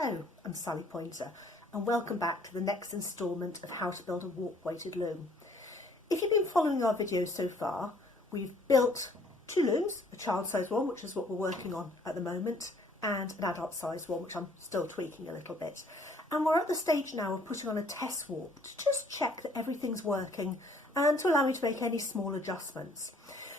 Hello, I'm Sally Pointer and welcome back to the next instalment of how to build a warp weighted loom. If you've been following our videos so far, we've built two looms, a child-sized one, which is what we're working on at the moment, and an adult-sized one, which I'm still tweaking a little bit. And we're at the stage now of putting on a test warp to just check that everything's working and to allow me to make any small adjustments.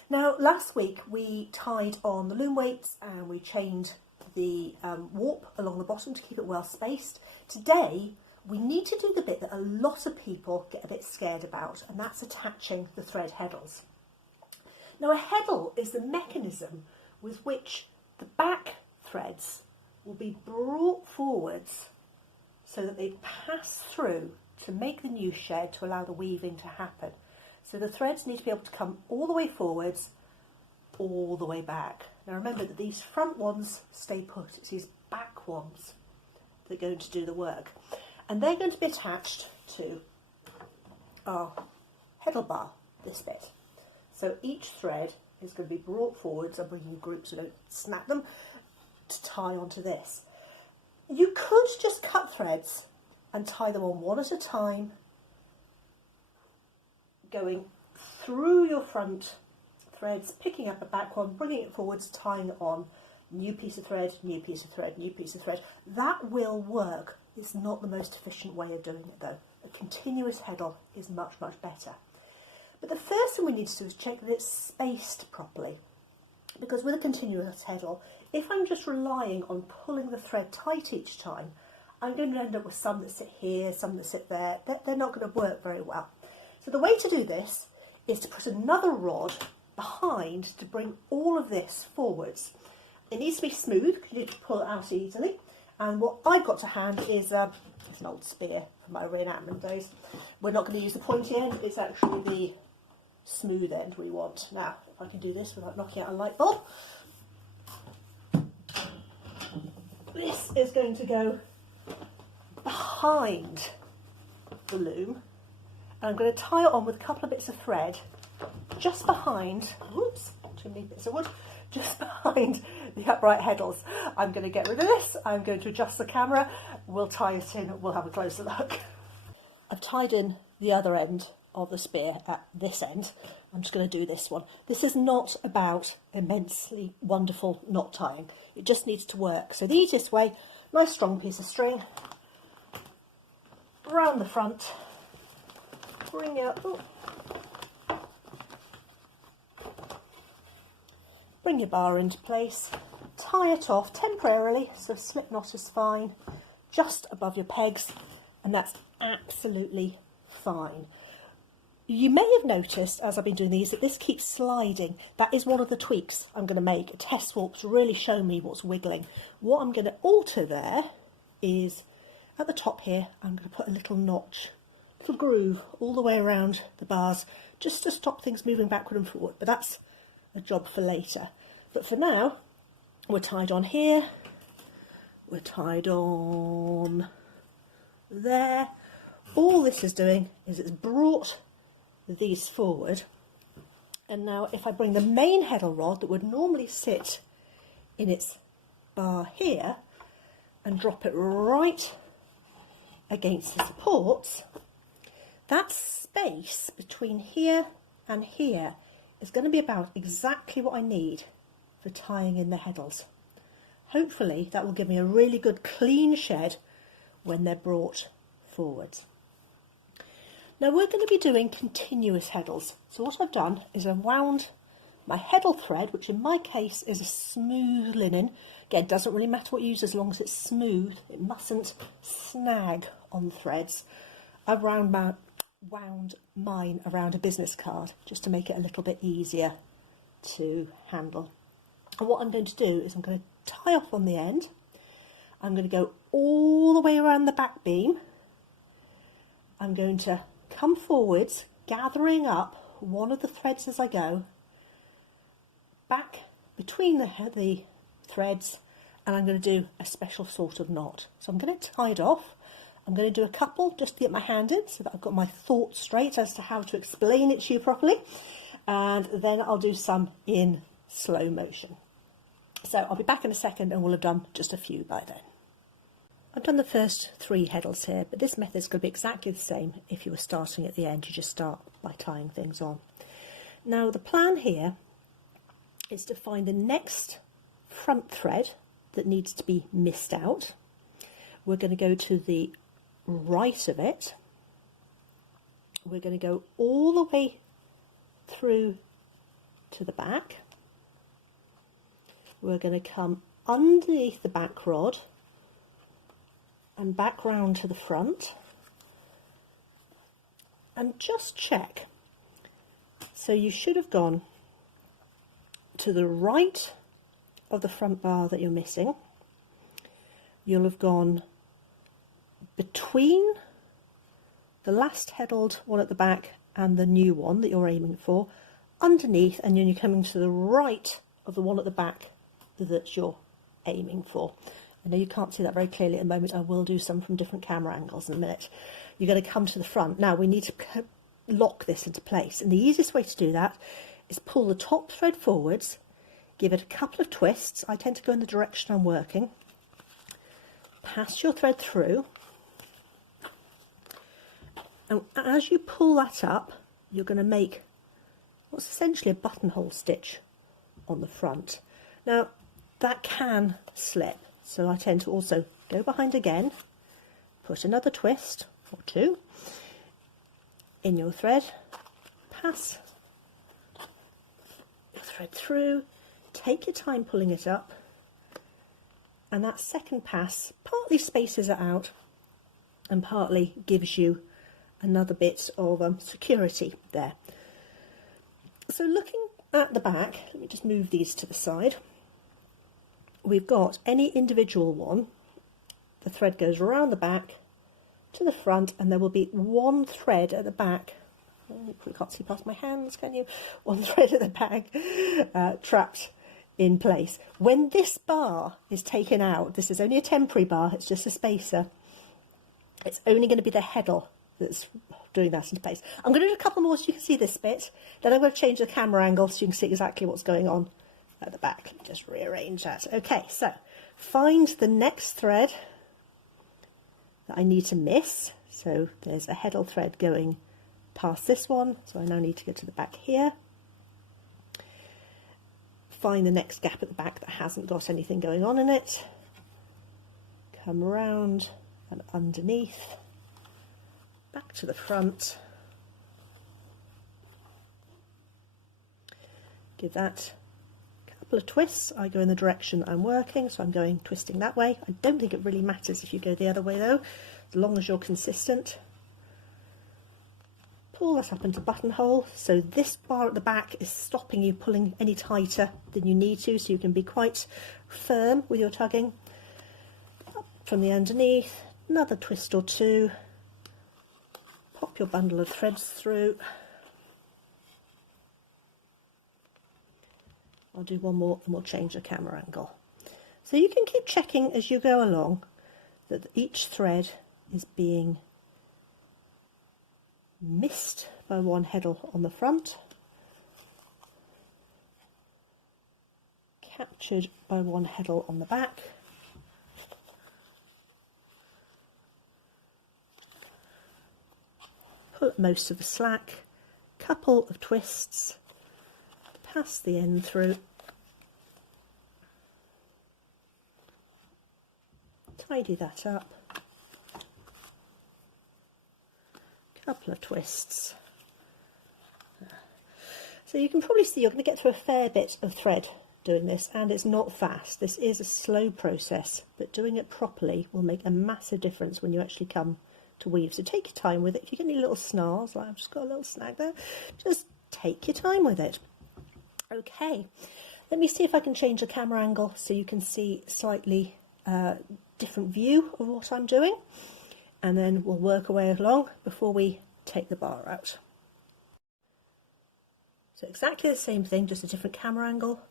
Now, last week we tied on the loom weights and we chained the warp along the bottom to keep it well spaced. Today we need to do the bit that a lot of people get a bit scared about, and that's attaching the thread heddles. Now, a heddle is the mechanism with which the back threads will be brought forwards so that they pass through to make the new shed to allow the weaving to happen. So the threads need to be able to come all the way forwards, all the way back. Now remember that these front ones stay put, it's these back ones that are going to do the work. And they're going to be attached to our heddle bar, this bit. So each thread is going to be brought forwards. I'm bringing groups so don't snap them, to tie onto this. You could just cut threads and tie them on one at a time, going through your front threads, picking up a back one, bringing it forwards, tying it on, new piece of thread, new piece of thread, new piece of thread. That will work. It's not the most efficient way of doing it though. A continuous heddle is much, much better. But the first thing we need to do is check that it's spaced properly. Because with a continuous heddle, if I'm just relying on pulling the thread tight each time, I'm going to end up with some that sit here, some that sit there. They're not going to work very well. So the way to do this is to put another rod behind to bring all of this forwards. It needs to be smooth because you need to pull it out easily. And what I've got to hand is it's an old spear from my reenactment days. We're not going to use the pointy end, it's actually the smooth end we want. Now, if I can do this without knocking out a light bulb, this is going to go behind the loom. And I'm going to tie it on with a couple of bits of thread just behind, whoops, too many bits of wood, just behind the upright heddles. I'm going to get rid of this, I'm going to adjust the camera, we'll tie it in, we'll have a closer look. I've tied in the other end of the spear at this end. I'm just going to do this one. This is not about immensely wonderful knot tying, it just needs to work. So the easiest way, nice strong piece of string, round the front, bring it up, bring your bar into place, tie it off temporarily, so a slip knot is fine, just above your pegs, and that's absolutely fine. You may have noticed as I've been doing these that this keeps sliding. That is one of the tweaks I'm going to make, a test warp to really show me what's wiggling. What I'm going to alter there is at the top here, I'm going to put a little notch, little groove all the way around the bars just to stop things moving backward and forward, but that's a job for later. But for now, we're tied on here, we're tied on there. All this is doing is it's brought these forward, and now if I bring the main heddle rod that would normally sit in its bar here and drop it right against the supports, that space between here and here is going to be about exactly what I need for tying in the heddles. Hopefully that will give me a really good clean shed when they're brought forwards. Now we're going to be doing continuous heddles. So what I've done is I've wound my heddle thread, which in my case is a smooth linen. Again, it doesn't really matter what you use as long as it's smooth. It mustn't snag on the threads. I've wound mine around a business card just to make it a little bit easier to handle. And what I'm going to do is I'm going to tie off on the end. I'm going to go all the way around the back beam. I'm going to come forwards, gathering up one of the threads as I go, back between the threads, and I'm going to do a special sort of knot. So I'm going to tie it off. I'm going to do a couple just to get my hand in so that I've got my thoughts straight as to how to explain it to you properly, and then I'll do some in slow motion. So I'll be back in a second and we'll have done just a few by then. I've done the first 3 heddles here, but this method is going to be exactly the same if you were starting at the end. You just start by tying things on. Now the plan here is to find the next front thread that needs to be missed out. We're going to go to the right of it. We're going to go all the way through to the back. We're going to come underneath the back rod and back round to the front, and just check. So you should have gone to the right of the front bar that you're missing. You'll have gone between the last heddled one at the back and the new one that you're aiming for, underneath, and then you're coming to the right of the one at the back that you're aiming for. I know you can't see that very clearly at the moment. I will do some from different camera angles in a minute. You're going to come to the front. Now we need to lock this into place, and the easiest way to do that is pull the top thread forwards, give it a couple of twists. I tend to go in the direction I'm working. Pass your thread through, and as you pull that up, you're going to make what's essentially a buttonhole stitch on the front. Now that can slip, so I tend to also go behind again, put another twist or 2 in your thread, pass your thread through, take your time pulling it up, and that second pass partly spaces it out and partly gives you another bit of security there. So looking at the back, let me just move these to the side. We've got any individual one. The thread goes around the back to the front, and there will be one thread at the back. Oh, you probably can't see past my hands, can you? One thread at the back trapped in place. When this bar is taken out, this is only a temporary bar, it's just a spacer. It's only going to be the heddle that's doing that into place. I'm going to do a couple more so you can see this bit. Then I'm going to change the camera angle so you can see exactly what's going on at the back. Let me just rearrange that. Okay, so find the next thread that I need to miss. So there's a heddle thread going past this one, so I now need to go to the back here. Find the next gap at the back that hasn't got anything going on in it. Come around and underneath, back to the front. Give that couple of twists. I go in the direction I'm working, so I'm going twisting that way. I don't think it really matters if you go the other way though, as long as you're consistent. Pull that up into buttonhole, so this bar at the back is stopping you pulling any tighter than you need to, so you can be quite firm with your tugging. Up from the underneath, another twist or 2, pop your bundle of threads through. I'll do one more and we'll change the camera angle. So you can keep checking as you go along that each thread is being missed by one heddle on the front, captured by one heddle on the back, pull up most of the slack, couple of twists, pass the end through, tidy that up, couple of twists. So you can probably see you're going to get through a fair bit of thread doing this, and it's not fast. This is a slow process, but doing it properly will make a massive difference when you actually come to weave. So take your time with it. If you get any little snarls, like I've just got a little snag there, just take your time with it. Okay, let me see if I can change the camera angle so you can see slightly different view of what I'm doing, and then we'll work our way along before we take the bar out. So exactly the same thing, just a different camera angle.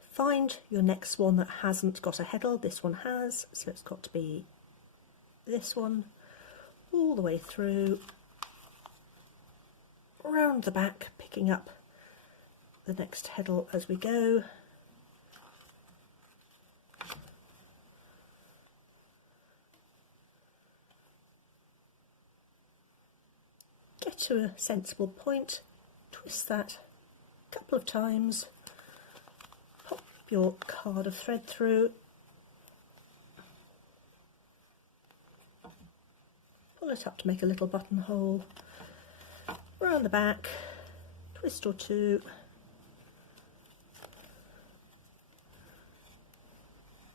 Find your next one that hasn't got a heddle. This one has, so it's got to be this one, all the way through, around the back, picking up the next heddle as we go. to a sensible point, twist that a couple of times, pop your card of thread through, pull it up to make a little buttonhole, round the back, twist or two,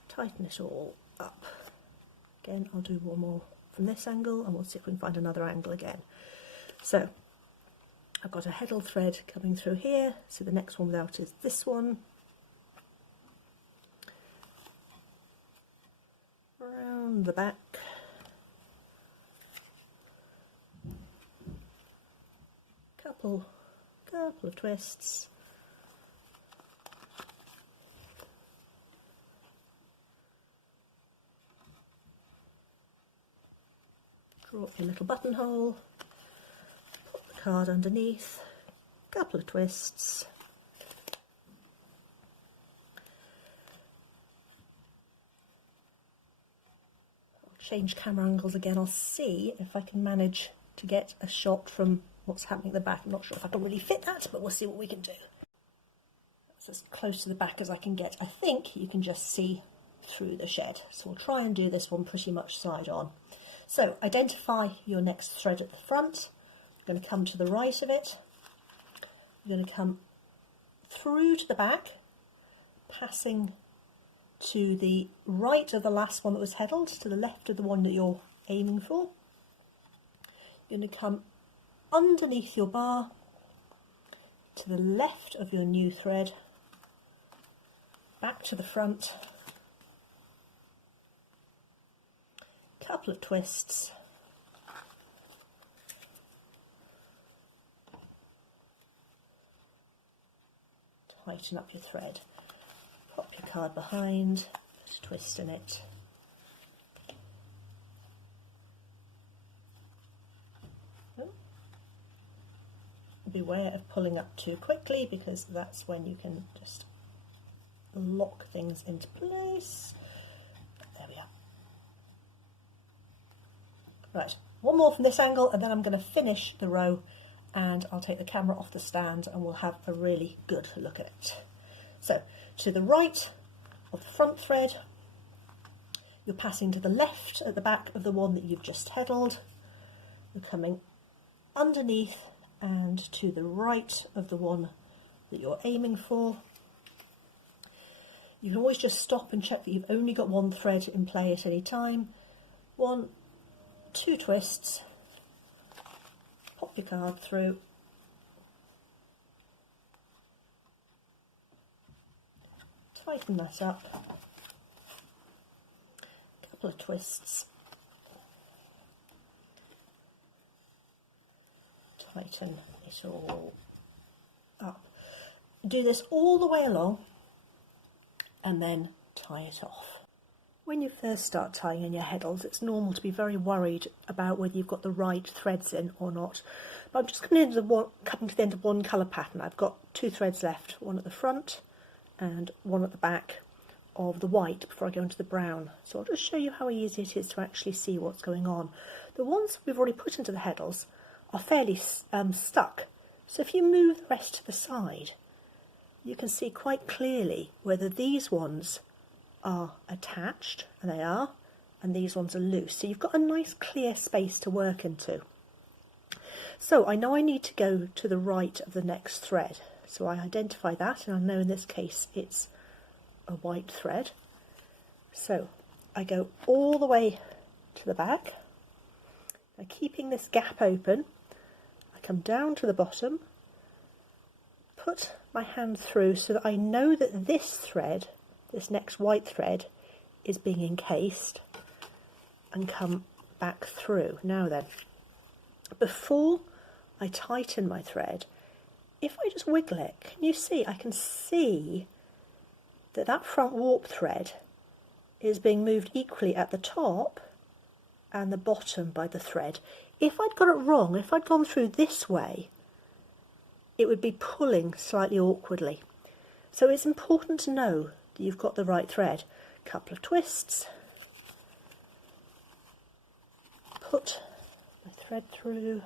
tighten it all up. Again, I'll do one more from this angle and we'll see if we can find another angle again. So I've got a heddle thread coming through here, so the next one without is this one. Round the back. Couple of twists. Draw up your little buttonhole, put the card underneath, couple of twists, I'll change camera angles again. I'll see if I can manage to get a shot from what's happening at the back. I'm not sure if I can really fit that, but we'll see what we can do. That's as close to the back as I can get. I think you can just see through the shed, so we'll try and do this one pretty much side on. So identify your next thread at the front. You're going to come to the right of it. You're going to come through to the back, passing to the right of the last one that was heddled, to the left of the one that you're aiming for. You're going to come underneath your bar, to the left of your new thread, back to the front, couple of twists, tighten up your thread, pop your card behind, put a twist in it, beware of pulling up too quickly because that's when you can just lock things into place. There we are. Right, one more from this angle and then I'm going to finish the row and I'll take the camera off the stand and we'll have a really good look at it. So to the right of the front thread, you're passing to the left at the back of the one that you've just heddled. You're coming underneath and to the right of the one that you're aiming for. You can always just stop and check that you've only got one thread in play at any time. 1, 2 twists, pop your card through, tighten that up, couple of twists, tighten it all up. Do this all the way along and then tie it off. When you first start tying in your heddles, it's normal to be very worried about whether you've got the right threads in or not. But I'm just coming to the end of one colour pattern. I've got 2 threads left, one at the front and one at the back of the white before I go into the brown. So I'll just show you how easy it is to actually see what's going on. The ones we've already put into the heddles are fairly stuck. So if you move the rest to the side, you can see quite clearly whether these ones are attached, and they are, and these ones are loose. So you've got a nice clear space to work into. So I know I need to go to the right of the next thread. So I identify that, and I know in this case it's a white thread. So I go all the way to the back. Now, keeping this gap open, I come down to the bottom, put my hand through so that I know that this thread, this next white thread, is being encased, and come back through. Now then, before I tighten my thread, if I just wiggle it, can you see? I can see that that front warp thread is being moved equally at the top and the bottom by the thread. If I'd got it wrong, if I'd gone through this way, it would be pulling slightly awkwardly. So it's important to know that you've got the right thread. Couple of twists, put the thread through,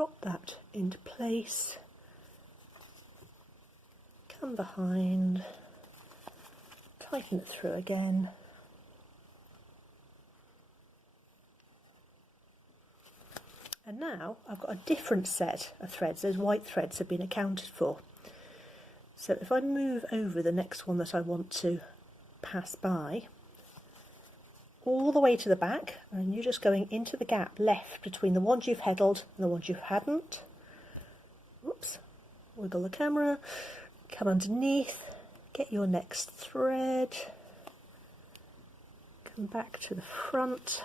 drop that into place, come behind, tighten it through again. And now I've got a different set of threads. Those white threads have been accounted for. So if I move over the next one that I want to pass by, all the way to the back, and you're just going into the gap left between the ones you've heddled and the ones you hadn't. Whoops, wiggle the camera, come underneath, get your next thread, come back to the front.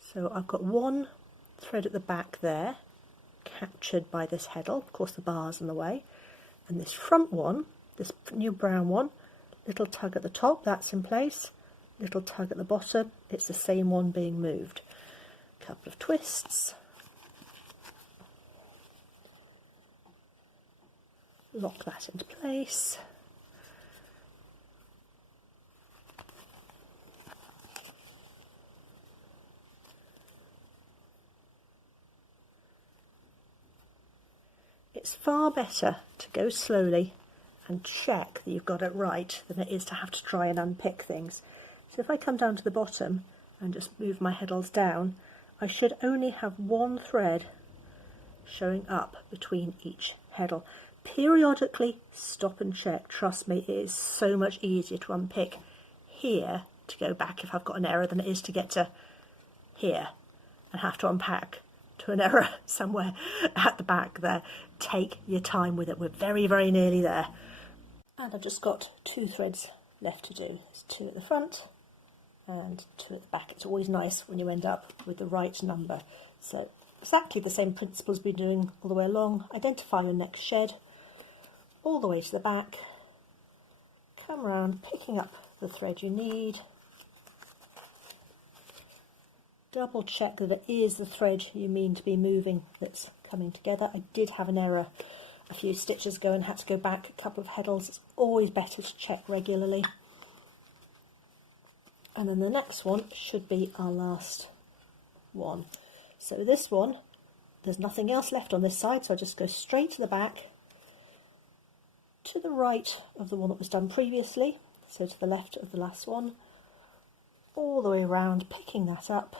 So I've got one thread at the back there, captured by this heddle, of course the bar's in the way, and this front one, this new brown one, little tug at the top, that's in place, little tug at the bottom, it's the same one being moved. Couple of twists, lock that into place, it's far better to go slowly and check that you've got it right than it is to have to try and unpick things. So if I come down to the bottom and just move my heddles down, I should only have one thread showing up between each heddle. Periodically stop and check. Trust me, it is so much easier to unpick here to go back if I've got an error than it is to get to here and have to unpack to an error somewhere at the back there. Take your time with it. We're very, very nearly there. And I've just got two threads left to do. There's two at the front and two at the back. It's always nice when you end up with the right number. So exactly the same principles we've been doing all the way along. Identify your next shed, all the way to the back, come around, picking up the thread you need, double check that it is the thread you mean to be moving that's coming together. I did have an error a few stitches ago and had to go back a couple of heddles. It's always better to check regularly. And then the next one should be our last one. So this one, there's nothing else left on this side, so I just go straight to the back, to the right of the one that was done previously, so to the left of the last one, all the way around, picking that up,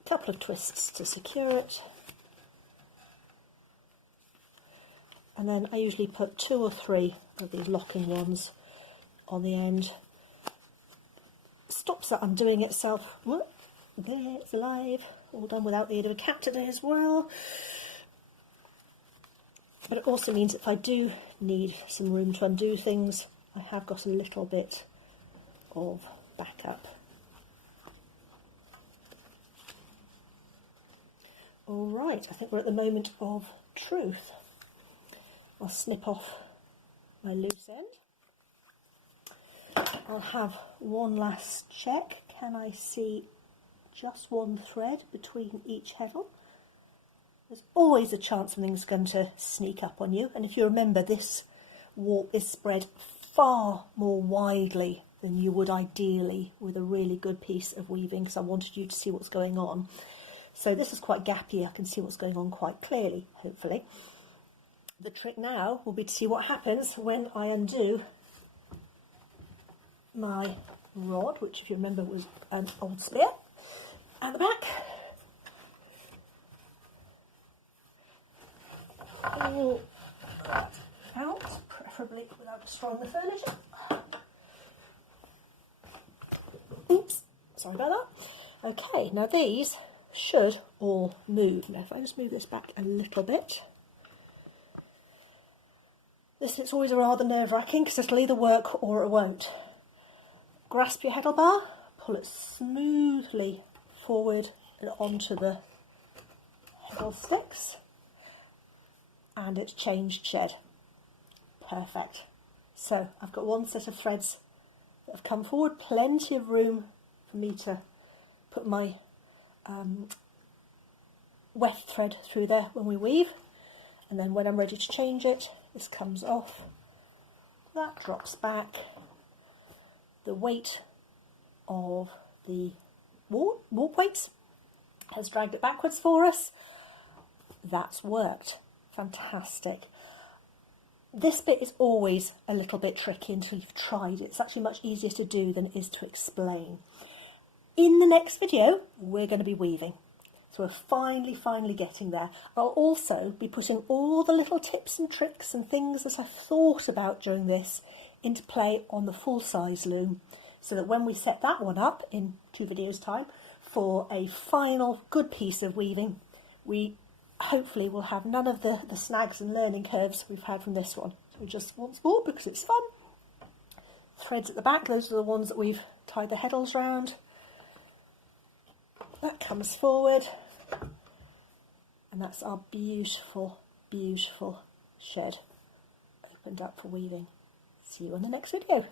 a couple of twists to secure it, and then I usually put 2 or 3 of these locking ones on the end. Stops that undoing itself. Whoop, there, it's alive. All done without the aid of a cat today as well. But it also means if I do need some room to undo things, I have got a little bit of backup. All right, I think we're at the moment of truth. I'll snip off my loose end. I'll have one last check. Can I see just one thread between each heddle? There's always a chance something's going to sneak up on you, and if you remember, this warp is spread far more widely than you would ideally with a really good piece of weaving, because I wanted you to see what's going on. So this is quite gappy. I can see what's going on quite clearly, hopefully. The trick now will be to see what happens when I undo my rod, which if you remember was an old spear, at the back. Pull that out, preferably without destroying the furniture. Oops, sorry about that. Okay, now these should all move. Now if I just move this back a little bit. This looks always rather nerve-wracking because it'll either work or it won't. Grasp your heddle bar, pull it smoothly forward and onto the heddle sticks, and it's changed shed. Perfect. So I've got one set of threads that have come forward, plenty of room for me to put my weft thread through there when we weave, and then when I'm ready to change it, this comes off, that drops back, the weight of the warp weights has dragged it backwards for us. That's worked. Fantastic. This bit is always a little bit tricky until you've tried it. It's actually much easier to do than it is to explain. In the next video, we're going to be weaving. So we're finally getting there. I'll also be putting all the little tips and tricks and things that I've thought about during this into play on the full-size loom, so that when we set that one up in 2 videos time for a final good piece of weaving, we hopefully will have none of the snags and learning curves we've had from this one. So just once more, because it's fun. Threads at the back, those are the ones that we've tied the heddles round. That comes forward, and that's our beautiful, beautiful shed opened up for weaving. See you on the next video.